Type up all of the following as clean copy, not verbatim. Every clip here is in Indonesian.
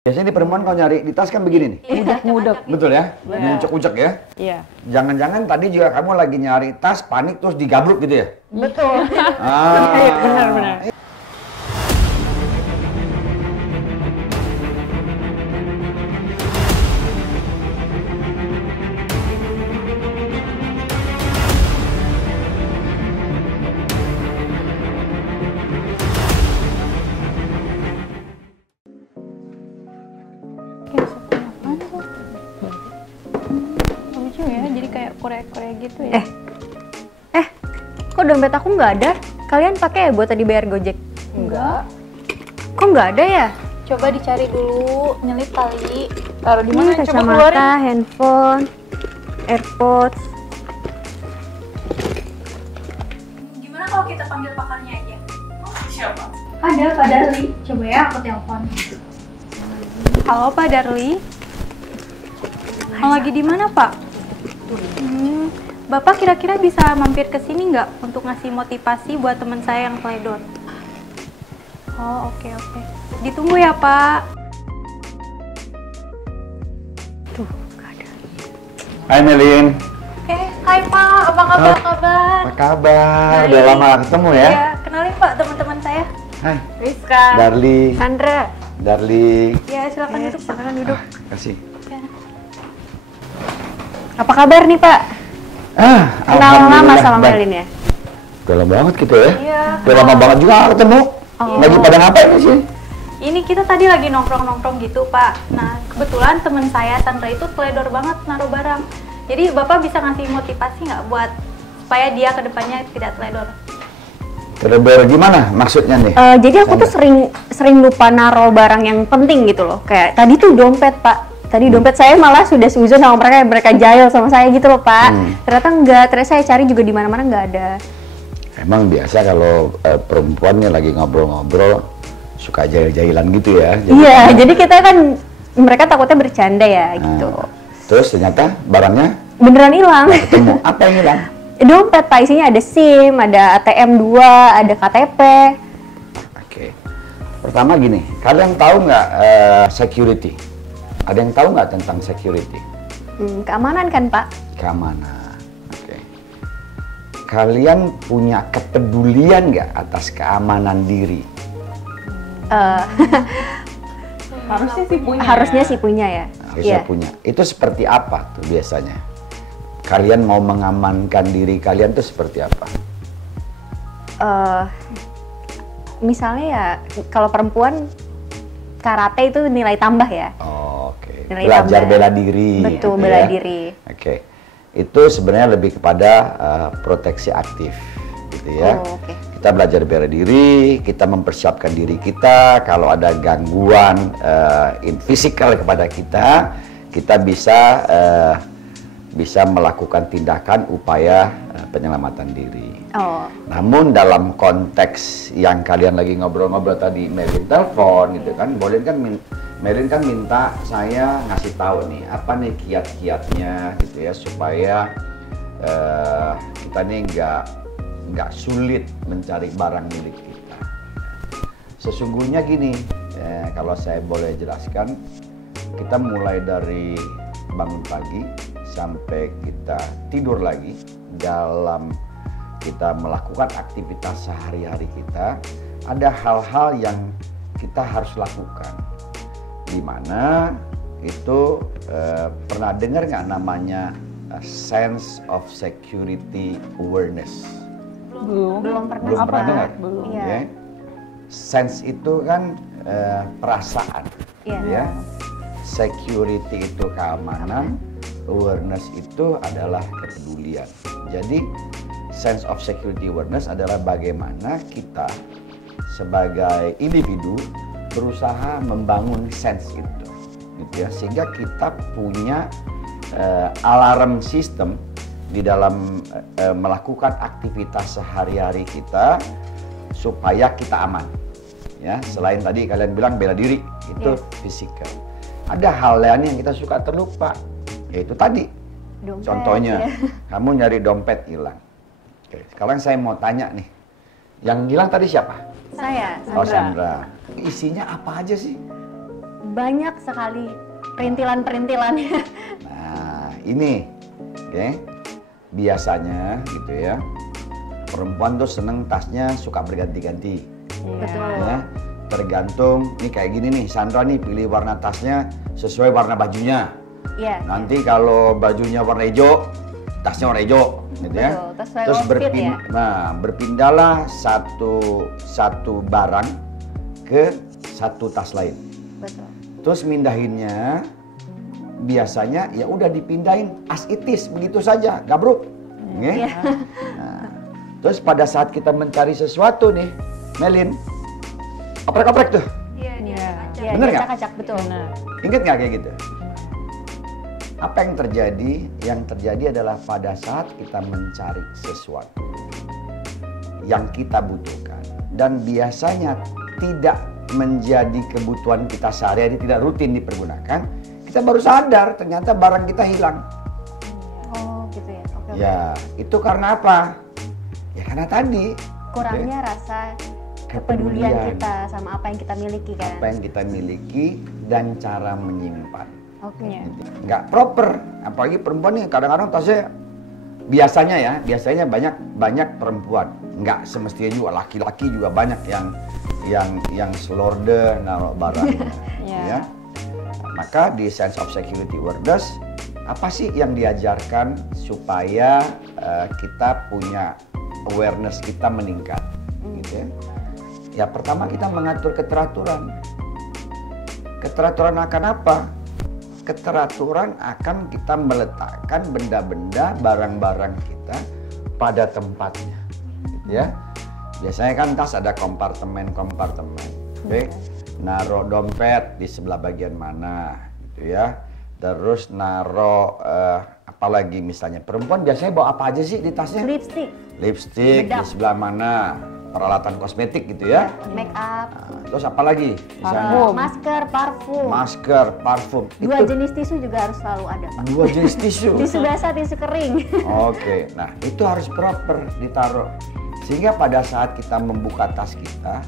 Biasanya di perempuan kalau nyari di tas kan begini nih. Ngudek-ngudek. Betul ya? Ngucek-ngucek ya? Iya. Jangan-jangan tadi juga kamu lagi nyari tas, panik terus digabruk gitu ya? Betul. Ah. Benar-benar. Lucu ya, jadi kayak Korea-Korea gitu ya. Kok dompet aku nggak ada? Kalian pakai ya buat tadi bayar Gojek? Enggak. Kok nggak ada ya? Coba dicari dulu, nyelip kali. Taruh di Ini mana? Coba kacamata, keluarin. handphone, AirPods. Gimana kalau kita panggil pakarnya aja? Siapa? Ada Pak Darli. Coba ya aku telepon. Halo Pak Darli. Lagi di mana Pak? Bapak kira-kira bisa mampir ke sini nggak untuk ngasih motivasi buat teman saya yang teledor? Oh oke. Ditunggu ya Pak. Tuh, nggak ada. Hai Melin. Oke, hai Pak. Apa kabar? Apa kabar? Baik. Udah lama gak ketemu ya? Iya, kenalin Pak teman-teman saya. Hai. Rizka. Darli. Sandra. Darli. Ya silakan duduk Pak. Silakan duduk. Kasih. Apa kabar nih Pak? Kenal lama alhamdulillah, sama baik. Melin ya? Udah lama banget gitu ya? Iya. Udah lama banget juga gak ketemu. Lagi pada ngapain sih? Ini kita tadi lagi nongkrong-nongkrong gitu Pak. Nah kebetulan teman saya Sandra itu teledor banget naruh barang. Jadi Bapak bisa ngasih motivasi nggak buat supaya dia kedepannya tidak teledor? Teledor gimana maksudnya nih? Jadi aku tuh sering lupa naruh barang yang penting gitu loh. Kayak tadi tuh dompet Pak. Tadi dompet saya malah sudah suzon sama mereka jahil sama saya gitu loh Pak. Ternyata enggak, ternyata saya cari juga di mana-mana nggak ada. Emang biasa kalau perempuannya lagi ngobrol-ngobrol suka jahil-jahilan gitu ya? Iya, jadi kita kan mereka takutnya bercanda ya gitu. Terus ternyata barangnya Beneran hilang. ketemu. Apa yang hilang? Dompet Pak, isinya ada SIM, ada ATM 2, ada KTP. Oke. Pertama gini, kalian tahu nggak security? Ada yang tahu nggak tentang security? Keamanan kan Pak? Keamanan. Oke. Kalian punya kepedulian nggak atas keamanan diri? Harusnya sih punya. Harusnya sih punya ya. Harusnya Iya. punya. Itu seperti apa tuh biasanya? Kalian mau mengamankan diri kalian tuh seperti apa? Misalnya ya, kalau perempuan karate itu nilai tambah ya. Oke. Nilai Belajar tambah. bela diri. Betul, gitu bela ya. diri. Oke. Itu sebenarnya lebih kepada proteksi aktif, gitu ya. Oh, oke. Kita belajar bela diri, kita mempersiapkan diri kita. Kalau ada gangguan fisikal kepada kita bisa melakukan tindakan upaya penyelamatan diri. Oh, Namun dalam konteks yang kalian lagi ngobrol-ngobrol tadi, Melin telepon gitu kan, Melin kan minta saya ngasih tahu nih apa nih kiat-kiatnya gitu ya supaya kita nih nggak sulit mencari barang milik kita. Sesungguhnya gini, kalau saya boleh jelaskan, kita mulai dari bangun pagi sampai kita tidur lagi, dalam kita melakukan aktivitas sehari-hari kita, ada hal-hal yang kita harus lakukan. Di mana itu pernah dengar nggak namanya sense of security awareness? belum pernah. Belum pernah dengar? Belum. Iya. Ya. Sense itu kan perasaan, Iya. ya. Security itu keamanan, awareness itu adalah kepedulian. Jadi sense of security awareness adalah bagaimana kita sebagai individu berusaha membangun sense itu, gitu ya, sehingga kita punya alarm system di dalam melakukan aktivitas sehari-hari kita supaya kita aman. Ya, selain tadi kalian bilang bela diri, itu fisikal. Ada hal lain yang kita suka terlupa, yaitu tadi. Dompet, Contohnya, ya. kamu nyari dompet hilang. Oke, sekarang saya mau tanya nih, yang hilang tadi siapa? Saya, Oh, Sandra. Isinya apa aja sih? banyak sekali perintilan-perintilannya. Nah, ini, oke. Biasanya gitu ya, perempuan tuh seneng tasnya suka berganti-ganti. Betul. Ya, tergantung, nih kayak gini nih, Sandra nih pilih warna tasnya sesuai warna bajunya. Iya. Nanti kalau bajunya warna hijau, tasnya warna hijau, gitu ya. Betul, sesuai outfit ya. Nah, berpindahlah satu barang ke satu tas lain. Betul. Terus mindahinnya biasanya ya udah dipindahin as it is begitu saja, gabruk. Nge? Iya. Nah, terus pada saat kita mencari sesuatu nih, Melin, oprek-oprek tuh. Iya, dia Iya. acak. Iya, Bener nggak? acak-acak, betul. Benar. Ingat nggak kayak gitu? Apa yang terjadi? Yang terjadi adalah pada saat kita mencari sesuatu yang kita butuhkan dan biasanya tidak menjadi kebutuhan kita sehari-hari, tidak rutin dipergunakan, kita baru sadar ternyata barang kita hilang. Oh, gitu ya. Oke. Ya, itu karena apa? Ya karena tadi Kurangnya rasa kepedulian kita sama apa yang kita miliki kan. apa yang kita miliki dan cara menyimpan. Oke. Iya. Nggak proper, apalagi perempuan nih kadang-kadang tasnya biasanya banyak perempuan, nggak semestinya juga, laki-laki juga banyak yang selorde naruh barangnya. Iya. Ya. Maka di sense of security awareness, apa sih yang diajarkan supaya kita punya awareness kita meningkat, gitu ya? Ya pertama kita mengatur keteraturan. Keteraturan akan apa? Keteraturan akan kita meletakkan benda-benda, barang-barang kita pada tempatnya, gitu ya. Biasanya kan tas ada kompartemen-kompartemen, oke? Naruh dompet di sebelah bagian mana, gitu ya. Terus naruh apalagi misalnya perempuan biasanya bawa apa aja sih di tasnya? Lipstick, Lipstick di Bedak. sebelah mana? Peralatan kosmetik gitu ya. make up, Nah, terus apa lagi? Misalnya masker, parfum. masker, parfum. Dua Itu jenis tisu juga harus selalu ada, Pak. dua jenis tisu. Tisu basah, tisu kering. Oke, nah itu harus proper ditaruh. Sehingga pada saat kita membuka tas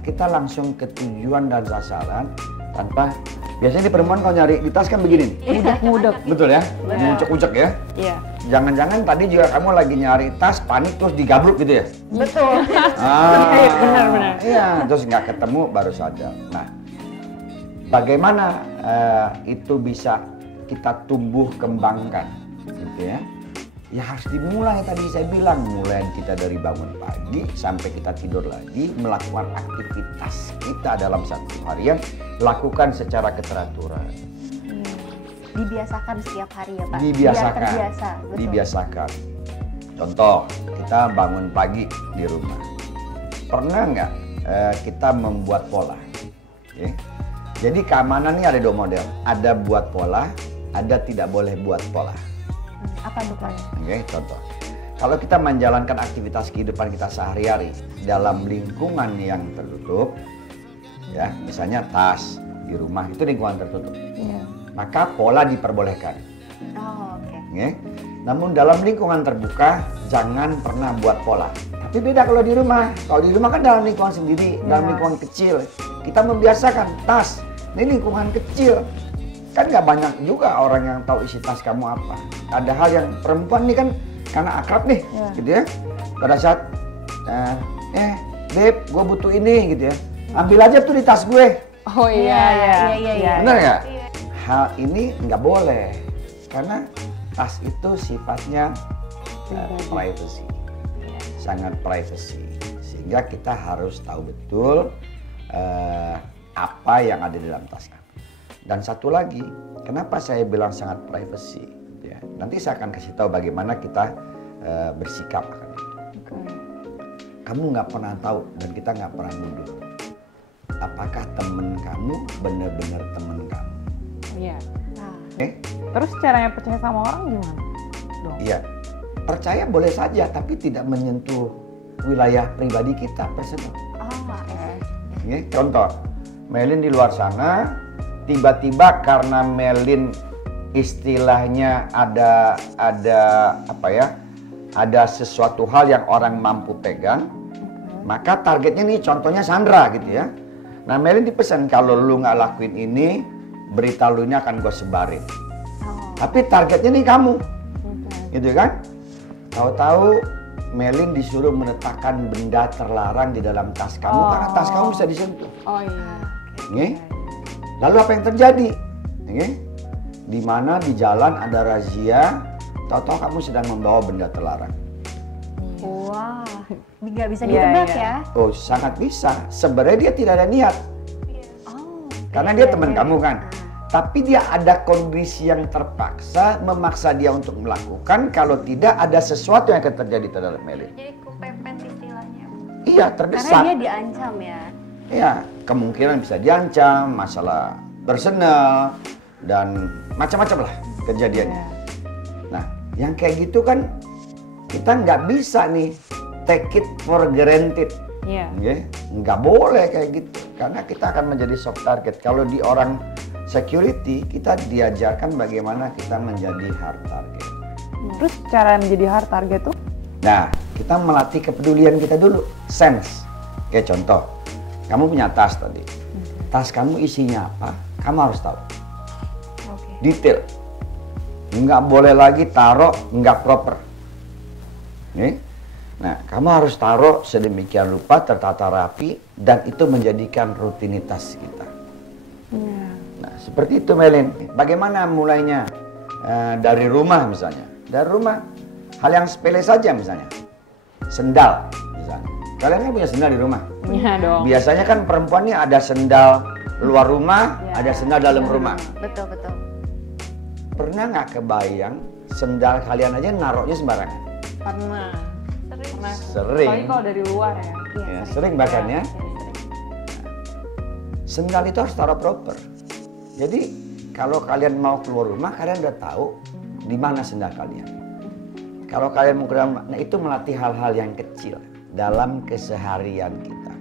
kita langsung ke tujuan dan sasaran tanpa, biasanya di perempuan kalau nyari di tas kan begini nih. Mudah. Betul ya? Ngucek-ngucek ya? Iya. Jangan-jangan tadi juga kamu lagi nyari tas, panik terus digabruk gitu ya? Betul. Benar-benar. Iya, terus nggak ketemu baru sadar. Nah, bagaimana itu bisa kita tumbuh kembangkan, gitu ya? Ya harus dimulai tadi saya bilang, mulai kita dari bangun pagi sampai kita tidur lagi, melakukan aktivitas kita dalam satu harian, lakukan secara keteraturan. Dibiasakan setiap hari ya, Pak. Dibiasakan. Biar terbiasa. Betul. Dibiasakan. Contoh, kita bangun pagi di rumah. Pernah nggak kita membuat pola? Oke. Jadi keamanan ini ada dua model. Ada buat pola, ada tidak boleh buat pola. Apa tuh, Pak? Oke, contoh. Kalau kita menjalankan aktivitas kehidupan kita sehari-hari dalam lingkungan yang tertutup, ya, misalnya tas di rumah itu lingkungan tertutup. Iya. Maka pola diperbolehkan. Oh, oke. Oke. Namun dalam lingkungan terbuka jangan pernah buat pola. Tapi beda kalau di rumah. Kalau di rumah kan dalam lingkungan sendiri, dalam lingkungan kecil. Kita membiasakan tas. Ini lingkungan kecil. Kan nggak banyak juga orang yang tahu isi tas kamu apa. Ada hal yang perempuan nih kan karena akrab nih, gitu ya. Pada saat, Beb, gue butuh ini, gitu ya. Ambil aja tuh di tas gue. Oh iya. Bener nggak? Hal ini nggak boleh karena tas itu sifatnya privacy, sangat privacy, sehingga kita harus tahu betul apa yang ada di dalam tas. Dan satu lagi, kenapa saya bilang sangat privacy? Ya, nanti saya akan kasih tahu bagaimana kita bersikap akan itu. Kamu nggak pernah tahu dan kita nggak pernah nuduh. Apakah temen kamu benar-benar temen kamu? Iya. Oke? Terus caranya percaya sama orang gimana dong? Iya, percaya boleh saja, tapi tidak menyentuh wilayah pribadi kita, personal. Oke, contoh, Melin di luar sana, tiba-tiba karena Melin istilahnya ada apa ya? Ada sesuatu hal yang orang mampu pegang, maka targetnya nih contohnya Sandra gitu ya. Nah Melin dipesan kalau lu nggak lakuin ini, berita lu ini akan gue sebarin. Tapi targetnya nih kamu, gitu kan? Tahu-tahu Melin disuruh meletakkan benda terlarang di dalam tas kamu karena tas kamu bisa disentuh. Oh iya. Oke? Lalu apa yang terjadi? Oke? Di mana di jalan ada razia, tahu-tahu kamu sedang membawa benda terlarang. Wah, nggak bisa Iya, ditebak iya. ya. Oh, sangat bisa. Sebenarnya dia tidak ada niat. Oh, Karena dia teman kamu kan. Tapi dia ada kondisi yang terpaksa memaksa dia untuk melakukan. Kalau tidak ada sesuatu yang akan terjadi terhadap Melin. Jadi kepepet istilahnya. Iya, karena terdesak. dia diancam ya. Iya, kemungkinan bisa diancam, masalah personal, dan macam-macam lah kejadiannya. Nah, yang kayak gitu kan kita nggak bisa nih take it for granted. Iya. Nggak boleh kayak gitu. Karena kita akan menjadi soft target. Kalau di orang security, kita diajarkan bagaimana kita menjadi hard target. Terus cara menjadi hard target tuh? Nah, kita melatih kepedulian kita dulu, sense. Kayak contoh, kamu punya tas tadi. Tas kamu isinya apa, kamu harus tahu. Detail. Nggak boleh lagi taruh nggak proper. Nah, kamu harus taruh sedemikian rupa, tertata rapi, dan itu menjadikan rutinitas kita. Nah, seperti itu Melin. Bagaimana mulainya? Dari rumah misalnya. Dari rumah, hal yang sepele saja misalnya. Sendal misalnya. Kalian kan punya sendal di rumah? Iya dong. Biasanya kan perempuan ini ada sendal luar rumah, ada sendal dalam rumah. Betul, betul. Pernah nggak kebayang sendal kalian aja naruhnya sembarangan? Pernah. Pernah. Sering. Apalagi kalau dari luar ya. Ya, sering bahkan ya. Sendal itu harus taruh proper. Jadi kalau kalian mau keluar rumah, kalian udah tahu di mana sendal kalian. Kalau kalian mau keluar rumah, nah itu melatih hal-hal yang kecil dalam keseharian kita,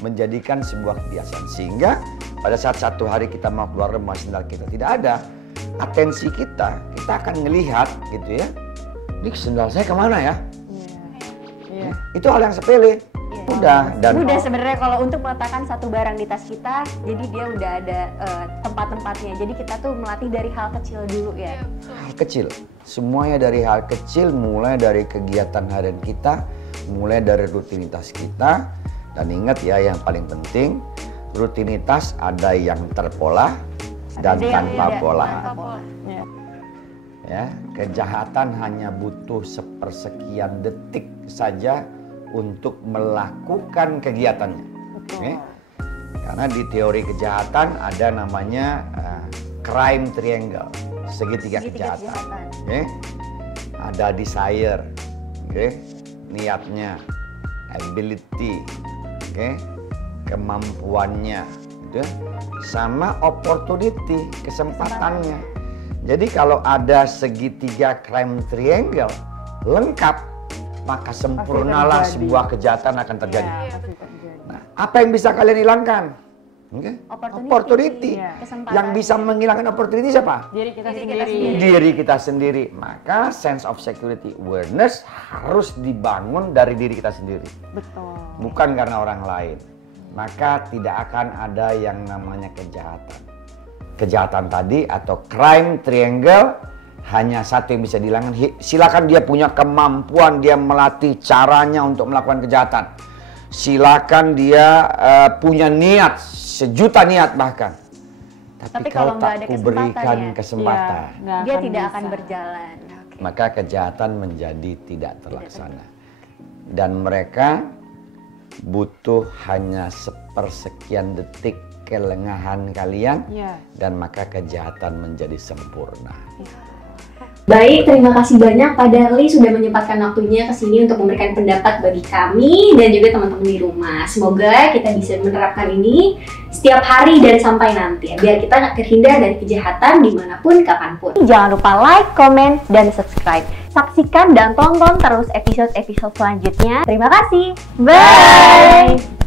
menjadikan sebuah kebiasaan. Sehingga pada saat satu hari kita mau keluar rumah, sendal kita tidak ada, atensi kita akan melihat gitu ya. Ini sendal saya kemana ya? Iya. Itu hal yang sepele. Udah, dan Udah sebenarnya kalau untuk meletakkan satu barang di tas kita, jadi dia udah ada tempat-tempatnya. Jadi kita tuh melatih dari hal kecil dulu ya. hal kecil. Semuanya dari hal kecil, mulai dari kegiatan harian kita, mulai dari rutinitas kita. Dan ingat ya, yang paling penting, rutinitas ada yang terpola dan Ada yang tanpa tidak. pola. Tanpa pola. Iya. Ya, kejahatan hanya butuh sepersekian detik saja untuk melakukan kegiatannya. Oke? Karena di teori kejahatan ada namanya crime triangle, segitiga kejahatan. Oke? Ada desire, oke? Niatnya, ability, oke? Kemampuannya, gitu. Sama opportunity, kesempatannya. Jadi kalau ada segitiga crime triangle lengkap, maka sempurnalah terjadi. sebuah kejahatan akan terjadi. Iya, pasti terjadi. Nah, apa yang bisa kalian hilangkan? Opportunity. Opportunity. Iya. Kesempatan. Yang bisa menghilangkan opportunity siapa? Diri kita Diri sendiri. kita sendiri. Diri kita sendiri. Maka sense of security awareness harus dibangun dari diri kita sendiri, Betul. bukan karena orang lain. Maka tidak akan ada yang namanya kejahatan. Kejahatan tadi atau crime triangle hanya satu yang bisa dihilangkan. Silakan dia punya kemampuan, dia melatih caranya untuk melakukan kejahatan. Silakan dia punya niat, sejuta niat bahkan. Tapi kalau nggak tak ada kuberikan kesempatannya, kesempatan, Iya, nggak Dia akan tidak bisa. akan berjalan. Oke. maka kejahatan menjadi tidak terlaksana. Dan mereka butuh hanya sepersekian detik kelengahan kalian, Iya. dan maka kejahatan menjadi sempurna. Baik, terima kasih banyak Pak Darli sudah menyempatkan waktunya ke sini untuk memberikan pendapat bagi kami dan juga teman-teman di rumah. Semoga kita bisa menerapkan ini setiap hari dan sampai nanti ya, biar kita nggak terhindar dari kejahatan dimanapun, kapanpun. Jangan lupa like, komen, dan subscribe. Saksikan dan tonton terus episode-episode selanjutnya. Terima kasih. Bye!